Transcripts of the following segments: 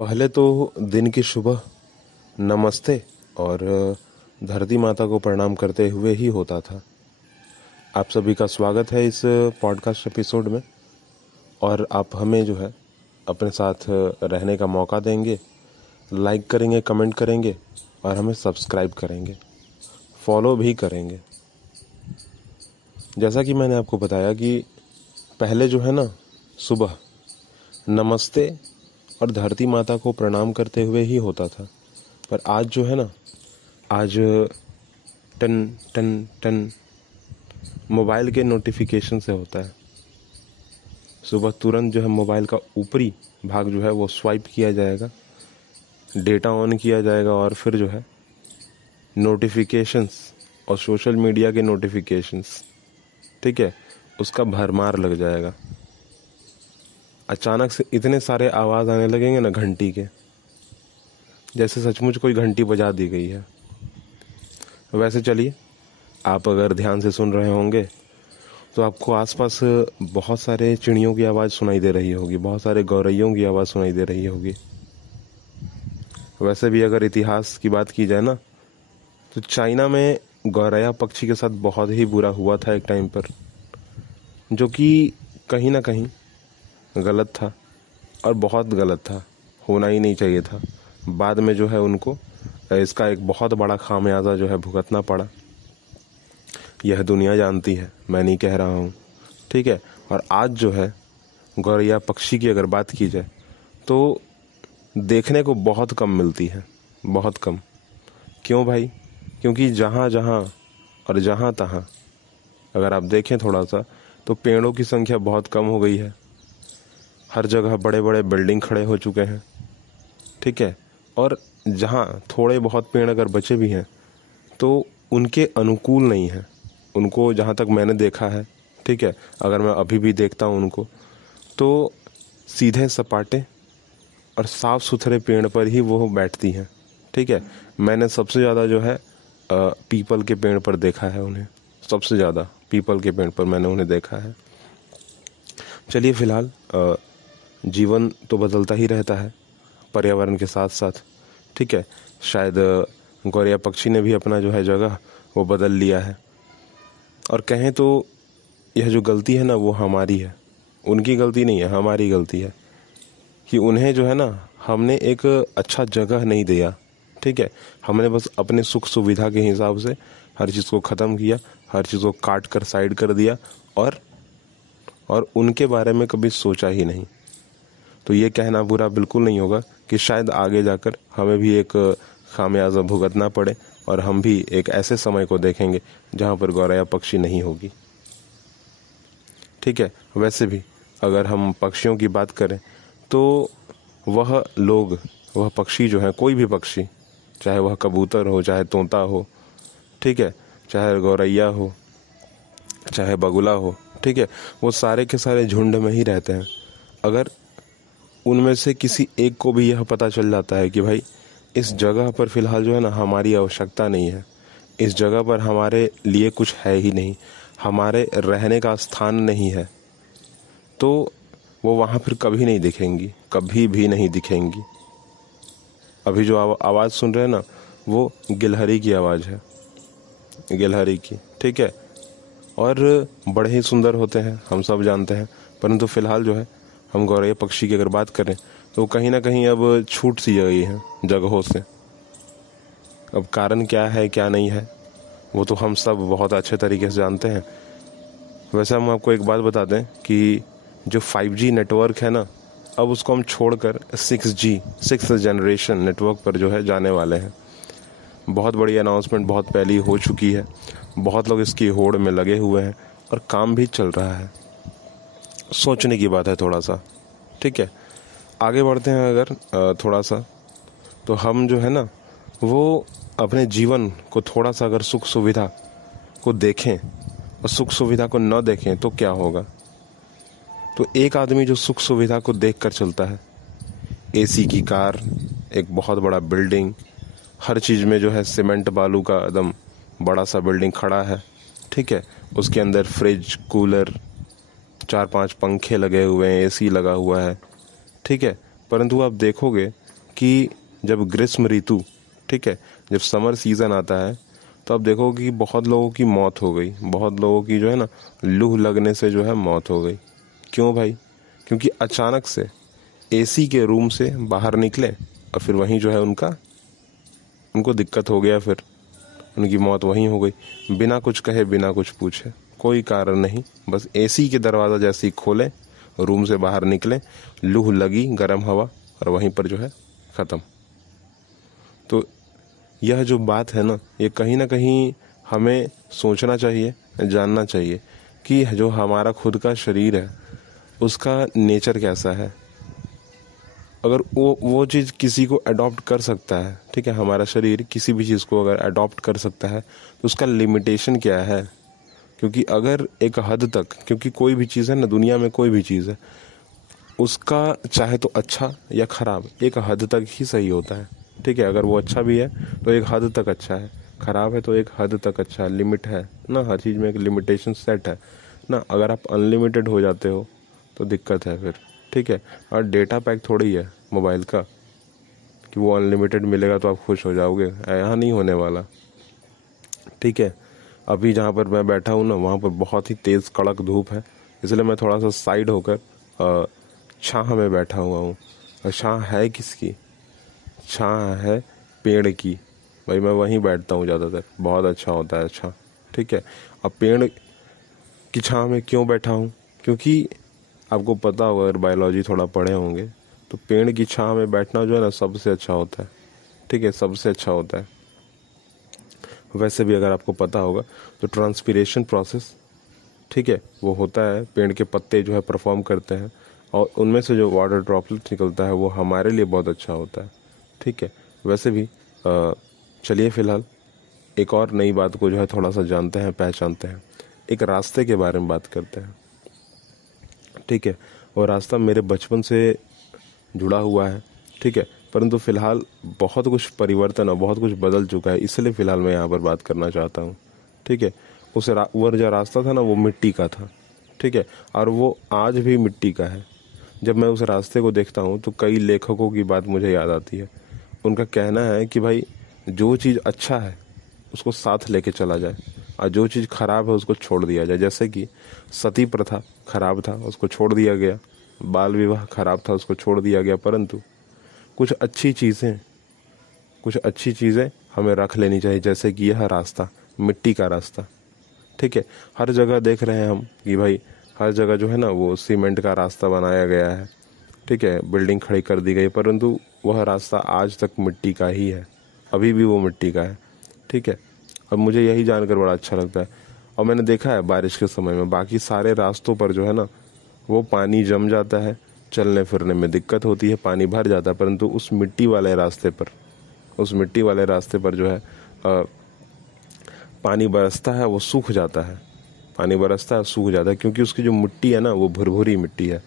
पहले तो दिन की सुबह नमस्ते और धरती माता को प्रणाम करते हुए ही होता था। आप सभी का स्वागत है इस पॉडकास्ट एपिसोड में। और आप हमें जो है अपने साथ रहने का मौका देंगे, लाइक करेंगे, कमेंट करेंगे और हमें सब्सक्राइब करेंगे, फॉलो भी करेंगे। जैसा कि मैंने आपको बताया कि पहले जो है ना, सुबह नमस्ते और धरती माता को प्रणाम करते हुए ही होता था। पर आज जो है ना, आज टन टन टन मोबाइल के नोटिफिकेशन से होता है। सुबह तुरंत जो है मोबाइल का ऊपरी भाग जो है वो स्वाइप किया जाएगा, डेटा ऑन किया जाएगा और फिर जो है नोटिफिकेशंस और सोशल मीडिया के नोटिफिकेशंस, ठीक है, उसका भरमार लग जाएगा। अचानक से इतने सारे आवाज़ आने लगेंगे ना घंटी के, जैसे सचमुच कोई घंटी बजा दी गई है। वैसे चलिए, आप अगर ध्यान से सुन रहे होंगे तो आपको आसपास बहुत सारे चिड़ियों की आवाज़ सुनाई दे रही होगी, बहुत सारे गौरैयों की आवाज़ सुनाई दे रही होगी। वैसे भी अगर इतिहास की बात की जाए ना, तो चाइना में गौरैया पक्षी के साथ बहुत ही बुरा हुआ था एक टाइम पर, जो कि कहीं ना कहीं गलत था और बहुत गलत था, होना ही नहीं चाहिए था। बाद में जो है उनको इसका एक बहुत बड़ा खामियाजा जो है भुगतना पड़ा। यह दुनिया जानती है, मैं नहीं कह रहा हूँ, ठीक है। और आज जो है गौरैया पक्षी की अगर बात की जाए तो देखने को बहुत कम मिलती है, बहुत कम। क्यों भाई? क्योंकि जहाँ जहाँ और जहाँ तहाँ अगर आप देखें थोड़ा सा, तो पेड़ों की संख्या बहुत कम हो गई है। हर जगह बड़े बड़े बिल्डिंग खड़े हो चुके हैं, ठीक है। और जहाँ थोड़े बहुत पेड़ अगर बचे भी हैं तो उनके अनुकूल नहीं है उनको, जहाँ तक मैंने देखा है, ठीक है। अगर मैं अभी भी देखता हूँ उनको, तो सीधे सपाटे और साफ़ सुथरे पेड़ पर ही वो बैठती हैं, ठीक है। मैंने सबसे ज़्यादा जो है पीपल के पेड़ पर देखा है उन्हें, सबसे ज़्यादा पीपल के पेड़ पर मैंने उन्हें देखा है। चलिए, फ़िलहाल जीवन तो बदलता ही रहता है पर्यावरण के साथ साथ, ठीक है। शायद गौरैया पक्षी ने भी अपना जो है जगह वो बदल लिया है। और कहें तो यह जो गलती है ना वो हमारी है, उनकी गलती नहीं है, हमारी गलती है कि उन्हें जो है ना हमने एक अच्छा जगह नहीं दिया, ठीक है। हमने बस अपने सुख सुविधा के हिसाब से हर चीज़ को ख़त्म किया, हर चीज़ को काट कर साइड कर दिया और उनके बारे में कभी सोचा ही नहीं। तो ये कहना बुरा बिल्कुल नहीं होगा कि शायद आगे जाकर हमें भी एक खामियाजा भुगतना पड़े और हम भी एक ऐसे समय को देखेंगे जहाँ पर गौरैया पक्षी नहीं होगी, ठीक है। वैसे भी अगर हम पक्षियों की बात करें तो वह लोग, वह पक्षी जो है, कोई भी पक्षी, चाहे वह कबूतर हो, चाहे तोता हो, ठीक है, चाहे गौरैया हो, चाहे बगुला हो, ठीक है, वो सारे के सारे झुंड में ही रहते हैं। अगर उनमें से किसी एक को भी यह पता चल जाता है कि भाई इस जगह पर फ़िलहाल जो है ना हमारी आवश्यकता नहीं है, इस जगह पर हमारे लिए कुछ है ही नहीं, हमारे रहने का स्थान नहीं है, तो वो वहाँ फिर कभी नहीं दिखेंगी, कभी भी नहीं दिखेंगी। अभी जो आवाज़ सुन रहे हैं ना, वो गिलहरी की आवाज़ है, गिलहरी की, ठीक है। और बड़े ही सुंदर होते हैं, हम सब जानते हैं। परंतु फ़िलहाल जो है हम गौरैया पक्षी की अगर बात करें तो कहीं ना कहीं अब छूट सी गई है जगहों से। अब कारण क्या है क्या नहीं है वो तो हम सब बहुत अच्छे तरीके से जानते हैं। वैसे हम आपको एक बात बता दें कि जो 5G नेटवर्क है ना, अब उसको हम छोड़कर 6G, 6th जनरेशन नेटवर्क पर जो है जाने वाले हैं। बहुत बड़ी अनाउंसमेंट बहुत पहले ही हो चुकी है, बहुत लोग इसकी होड़ में लगे हुए हैं और काम भी चल रहा है। सोचने की बात है थोड़ा सा, ठीक है। आगे बढ़ते हैं अगर थोड़ा सा, तो हम जो है ना वो अपने जीवन को थोड़ा सा अगर सुख सुविधा को देखें और सुख सुविधा को न देखें तो क्या होगा। तो एक आदमी जो सुख सुविधा को देख कर चलता है, AC की कार, एक बहुत बड़ा बिल्डिंग, हर चीज़ में जो है सीमेंट बालू का एकदम बड़ा सा बिल्डिंग खड़ा है, ठीक है। उसके अंदर फ्रिज, कूलर, 4-5 पंखे लगे हुए हैं, AC लगा हुआ है, ठीक है। परंतु आप देखोगे कि जब ग्रीष्म ऋतु, ठीक है, जब समर सीज़न आता है तो आप देखोगे कि बहुत लोगों की मौत हो गई, बहुत लोगों की जो है ना लू लगने से जो है मौत हो गई। क्यों भाई? क्योंकि अचानक से एसी के रूम से बाहर निकले और फिर वहीं जो है उनको दिक्कत हो गया, फिर उनकी मौत वहीं हो गई, बिना कुछ कहे बिना कुछ पूछे, कोई कारण नहीं, बस एसी के दरवाज़ा जैसे ही खोले, रूम से बाहर निकले, लू लगी, गर्म हवा, और वहीं पर जो है ख़त्म। तो यह जो बात है ना, ये कहीं ना कहीं हमें सोचना चाहिए, जानना चाहिए कि जो हमारा खुद का शरीर है उसका नेचर कैसा है। अगर वो चीज़ किसी को अडॉप्ट कर सकता है, ठीक है, हमारा शरीर किसी भी चीज़ को अगर अडॉप्ट कर सकता है तो उसका लिमिटेशन क्या है। क्योंकि अगर एक हद तक, क्योंकि कोई भी चीज़ है ना, दुनिया में कोई भी चीज़ है, उसका चाहे तो अच्छा या ख़राब एक हद तक ही सही होता है, ठीक है। अगर वो अच्छा भी है तो एक हद तक अच्छा है, ख़राब है तो एक हद तक अच्छा है, लिमिट है ना, हर चीज़ में एक लिमिटेशन सेट है ना। अगर आप अनलिमिटेड हो जाते हो तो दिक्कत है फिर, ठीक है। और डेटा पैक थोड़ी है मोबाइल का कि वो अनलिमिटेड मिलेगा तो आप खुश हो जाओगे, यहाँ नहीं होने वाला, ठीक है। अभी जहाँ पर मैं बैठा हूँ ना, वहाँ पर बहुत ही तेज़ कड़क धूप है, इसलिए मैं थोड़ा सा साइड होकर छाह में बैठा हुआ हूँ। और छाह है किसकी? छाह है पेड़ की, भाई मैं वहीं बैठता हूँ ज़्यादातर, बहुत अच्छा होता है छाह, ठीक है। अब पेड़ की छाह में क्यों बैठा हूँ? क्योंकि आपको पता होगा, अगर बायोलॉजी थोड़ा पढ़े होंगे तो पेड़ की छाह में बैठना जो है ना सबसे अच्छा होता है, ठीक है, सबसे अच्छा होता है। वैसे भी अगर आपको पता होगा तो ट्रांसपिरेशन प्रोसेस, ठीक है, वो होता है, पेड़ के पत्ते जो है परफॉर्म करते हैं और उनमें से जो वाटर ड्रॉपलेट निकलता है वो हमारे लिए बहुत अच्छा होता है, ठीक है। वैसे भी चलिए फ़िलहाल एक और नई बात को जो है थोड़ा सा जानते हैं, पहचानते हैं। एक रास्ते के बारे में बात करते हैं, ठीक है। और रास्ता मेरे बचपन से जुड़ा हुआ है, ठीक है, परंतु फ़िलहाल बहुत कुछ परिवर्तन और बहुत कुछ बदल चुका है, इसलिए फ़िलहाल मैं यहाँ पर बात करना चाहता हूँ, ठीक है। वो जो रास्ता था ना वो मिट्टी का था, ठीक है, और वो आज भी मिट्टी का है। जब मैं उस रास्ते को देखता हूँ तो कई लेखकों की बात मुझे याद आती है। उनका कहना है कि भाई जो चीज़ अच्छा है उसको साथ लेके चला जाए और जो चीज़ खराब है उसको छोड़ दिया जाए। जैसे कि सती प्रथा खराब था, उसको छोड़ दिया गया, बाल विवाह खराब था, उसको छोड़ दिया गया, परंतु कुछ अच्छी चीज़ें हमें रख लेनी चाहिए, जैसे कि यह रास्ता, मिट्टी का रास्ता, ठीक है। हर जगह देख रहे हैं हम कि भाई हर जगह जो है ना वो सीमेंट का रास्ता बनाया गया है, ठीक है, बिल्डिंग खड़ी कर दी गई, परंतु वह रास्ता आज तक मिट्टी का ही है, अभी भी वो मिट्टी का है, ठीक है। और मुझे यही जानकर बड़ा अच्छा लगता है। और मैंने देखा है बारिश के समय में बाकी सारे रास्तों पर जो है ना वो पानी जम जाता है, चलने फिरने में दिक्कत होती है, पानी भर जाता है, परंतु उस मिट्टी वाले रास्ते पर जो है पानी बरसता है, वो सूख जाता है, पानी बरसता है सूख जाता है, क्योंकि उसकी जो मिट्टी है ना वो भुरभुरी मिट्टी है।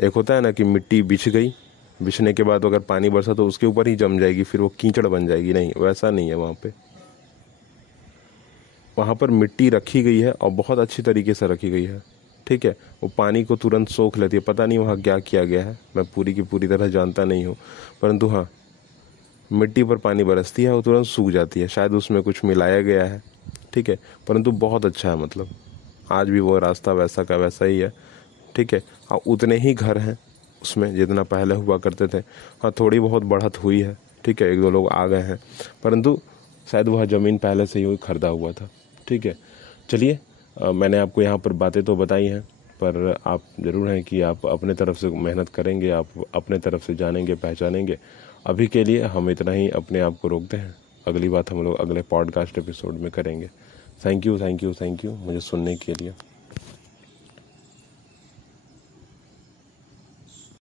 एक होता है ना कि मिट्टी बिछ गई, बिछने के बाद अगर पानी बरसा तो उसके ऊपर ही जम जाएगी, फिर वो कीचड़ बन जाएगी, नहीं, वैसा नहीं है। वहाँ पर मिट्टी रखी गई है और बहुत अच्छी तरीके से रखी गई है, ठीक है। वो पानी को तुरंत सोख लेती है, पता नहीं वहाँ क्या किया गया है, मैं पूरी की पूरी तरह जानता नहीं हूँ, परंतु हाँ, मिट्टी पर पानी बरसती है वो तुरंत सूख जाती है, शायद उसमें कुछ मिलाया गया है, ठीक है, परंतु बहुत अच्छा है। मतलब आज भी वो रास्ता वैसा का वैसा ही है, ठीक है। और उतने ही घर हैं उसमें जितना पहले हुआ करते थे। हाँ, थोड़ी बहुत बढ़त हुई है, ठीक है, एक दो लोग आ गए हैं, परंतु शायद वह ज़मीन पहले से ही खरीदा हुआ था, ठीक है। चलिए, मैंने आपको यहाँ पर बातें तो बताई हैं, पर आप ज़रूर हैं कि आप अपने तरफ से मेहनत करेंगे, आप अपने तरफ से जानेंगे, पहचानेंगे। अभी के लिए हम इतना ही अपने आप को रोकते हैं, अगली बात हम लोग अगले पॉडकास्ट एपिसोड में करेंगे। थैंक यू मुझे सुनने के लिए।